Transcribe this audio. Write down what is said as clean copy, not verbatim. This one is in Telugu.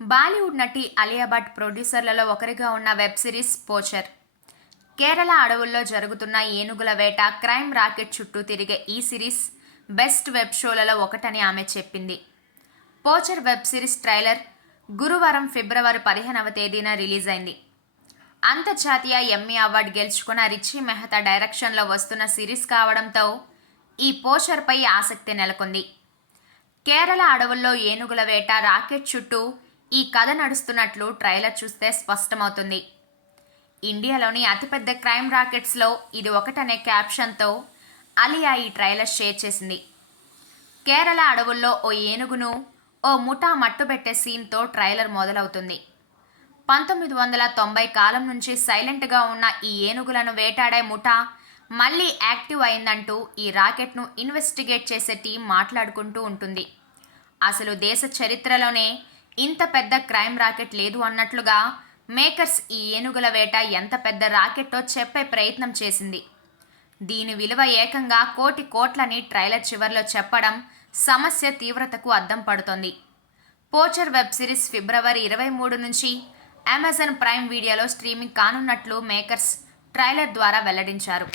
బాలీవుడ్ నటి అలియా భట్ ప్రొడ్యూసర్లలో ఒకరిగా ఉన్న వెబ్ సిరీస్ పోచర్. కేరళ అడవుల్లో జరుగుతున్న ఏనుగుల వేట, క్రైమ్ రాకెట్ చుట్టూ తిరిగే ఈ సిరీస్ బెస్ట్ వెబ్ షోలలో ఒకటని ఆమె చెప్పింది. పోచర్ వెబ్ సిరీస్ ట్రైలర్ గురువారం ఫిబ్రవరి 15వ తేదీన రిలీజ్ అయింది. అంతర్జాతీయ ఎమ్మీ అవార్డు గెలుచుకున్న రిచీ మెహతా డైరెక్షన్లో వస్తున్న సిరీస్ కావడంతో ఈ పోచర్పై ఆసక్తి నెలకొంది. కేరళ అడవుల్లో ఏనుగుల వేట, రాకెట్ చుట్టూ ఈ కథ నడుస్తున్నట్లు ట్రైలర్ చూస్తే స్పష్టమవుతుంది. ఇండియాలోని అతిపెద్ద క్రైమ్ రాకెట్స్లో ఇది ఒకటనే క్యాప్షన్తో అలియా ఈ ట్రైలర్ షేర్ చేసింది. కేరళ అడవుల్లో ఓ ఏనుగును ఓ ముఠా మట్టుబెట్టే సీన్తో ట్రైలర్ మొదలవుతుంది. 1990 కాలం నుంచి సైలెంట్గా ఉన్న ఈ ఏనుగులను వేటాడే ముఠా మళ్ళీ యాక్టివ్ అయిందంటూ ఈ రాకెట్ను ఇన్వెస్టిగేట్ చేసే టీం మాట్లాడుకుంటూ ఉంటుంది. అసలు దేశ చరిత్రలోనే ఇంత పెద్ద క్రైమ్ రాకెట్ లేదు అన్నట్లుగా మేకర్స్ ఈ ఏనుగుల వేట ఎంత పెద్ద రాకెట్టో చెప్పే ప్రయత్నం చేసింది. దీని విలువ ఏకంగా కోట్లని ట్రైలర్ చివర్లో చెప్పడం సమస్య తీవ్రతకు అద్దం పడుతోంది. పోచర్ వెబ్ సిరీస్ ఫిబ్రవరి 23 నుంచి అమెజాన్ ప్రైమ్ వీడియోలో స్ట్రీమింగ్ కానున్నట్లు మేకర్స్ ట్రైలర్ ద్వారా వెల్లడించారు.